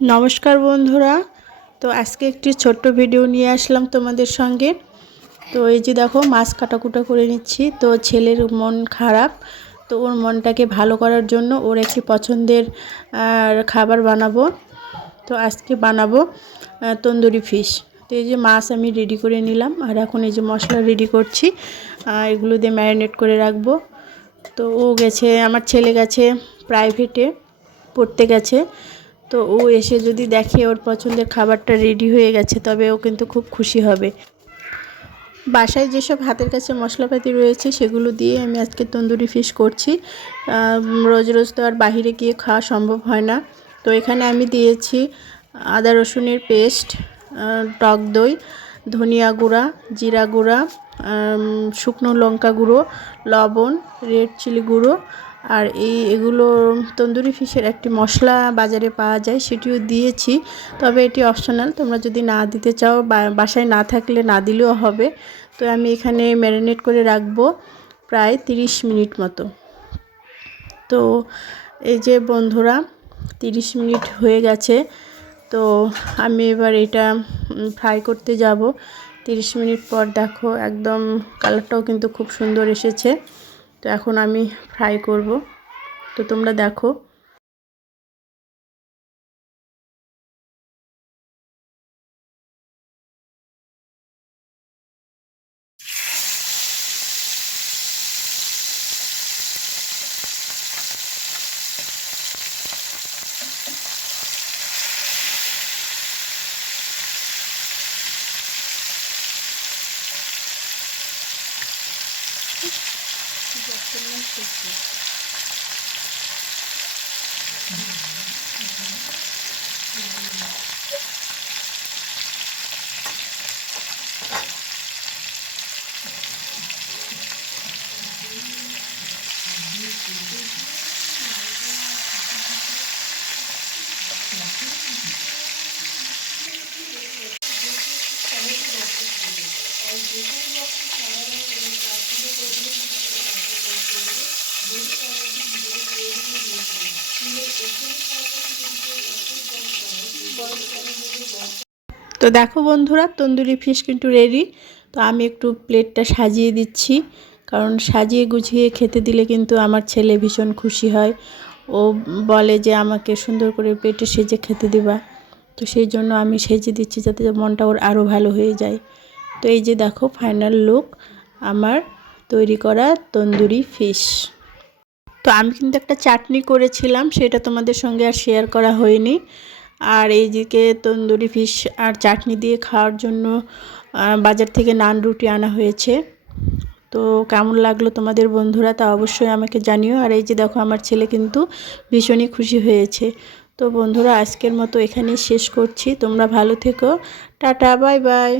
नमस्कार बंधुरा। तो आज के एक छोट्ट भिडियो निये आसलाम तोमादेर संगे। तो ये देखो माछ काटाकुटा करे निচ্ছি। तो छेलेर मन खाराप, तो ओर मनटाके भालो करार जोन्नो ओर एकटी पछंदेर खाबार बानाबो। तो आज के बानाबो तंदुरी फिश। तो ये जे माछ आमी रेडी करे निलाम और एखन ये जे मशला रेडी करछि, एगुलो दिये मैरिनेट करे राखबो। तो ओ गेछे आमार छेले गेछे प्राइभेटे पढ़ते गेछे। तो ओ एसे जदि देखे ओर पछंदेर खाबारटा रेडी हये गेछे तबे ओ किन्तु खूब खुशी हबे। बासाय जेसब हातेर काछे मशलापाति रयेछे सेगुलो दिये आमि आजके तंदुरी फिश करछि। रोज रोज तो आर बाहिरे गिये खाওয়া सम्भव हय ना। तो एखाने आमि दियेछि आदा रसुनेर पेस्ट, टक दई, धनिया गुड़ा, जिरा गुड़ा, शुकनो लंका गुঁড়ো, लवण, रेड चिली गुঁড়ো और एगुलो तंदुरी फिशेर एकटी मशला बाजारे पाওয়া যায় सेटिও दिएছি। तबे एटी अपशनल, तोमरा जदि ना दिते चाও बासाय ना थाकले ना दिलेও হবে। तो आमी एखाने मैरिनेट करे राखबो प्राय 30 मिनिट मतो। तो এই যে বন্ধুরা 30 মিনিট হয়ে গেছে। তো আমি এবার এটা ফ্রাই করতে যাব। 30 মিনিট পর দেখো একদম কালারটাও কিন্তু খুব সুন্দর এসেছে। তো এখন আমি ফ্রাই করব। তো তোমরা দেখো। तो देखो बंधुरा तंदुरी फिश किन्तु रेडी। तो आमी एकटू प्लेटटा साजिए दिচ্ছি, कारण साजिए गुछिए खेते दिले किन्तु आमार छेले भीषण खुशी हय। ओ बोले जे आमाके सुंदर करे प्लेटे सेजे खेते दिबा। तो सेई जोन्नो आमी सेजे दिচ্ছি जाते मनटा ओर आरो भालो हये जाय। तो এই যে দেখো फाइनल लुक आमार तैरी करा तंदुरी फिश। तो आमी किन्तु एकटा चाटनी करेছিলাম, सेटा तोमादेर संगे आर शेयर करा हयनि। আর এইদিকে তন্দুরি ফিশ আর চাটনি দিয়ে খাওয়ার জন্য বাজার থেকে নান রুটি আনা হয়েছে। তো কেমন লাগলো তোমাদের বন্ধুরা তা অবশ্যই আমাকে জানিও। আর এই যে দেখো আমার ছেলে কিন্তু ভীষণই খুশি হয়েছে। তো বন্ধুরা আজকের মতো এখানেই শেষ করছি। তোমরা ভালো থেকো। Tata bye bye.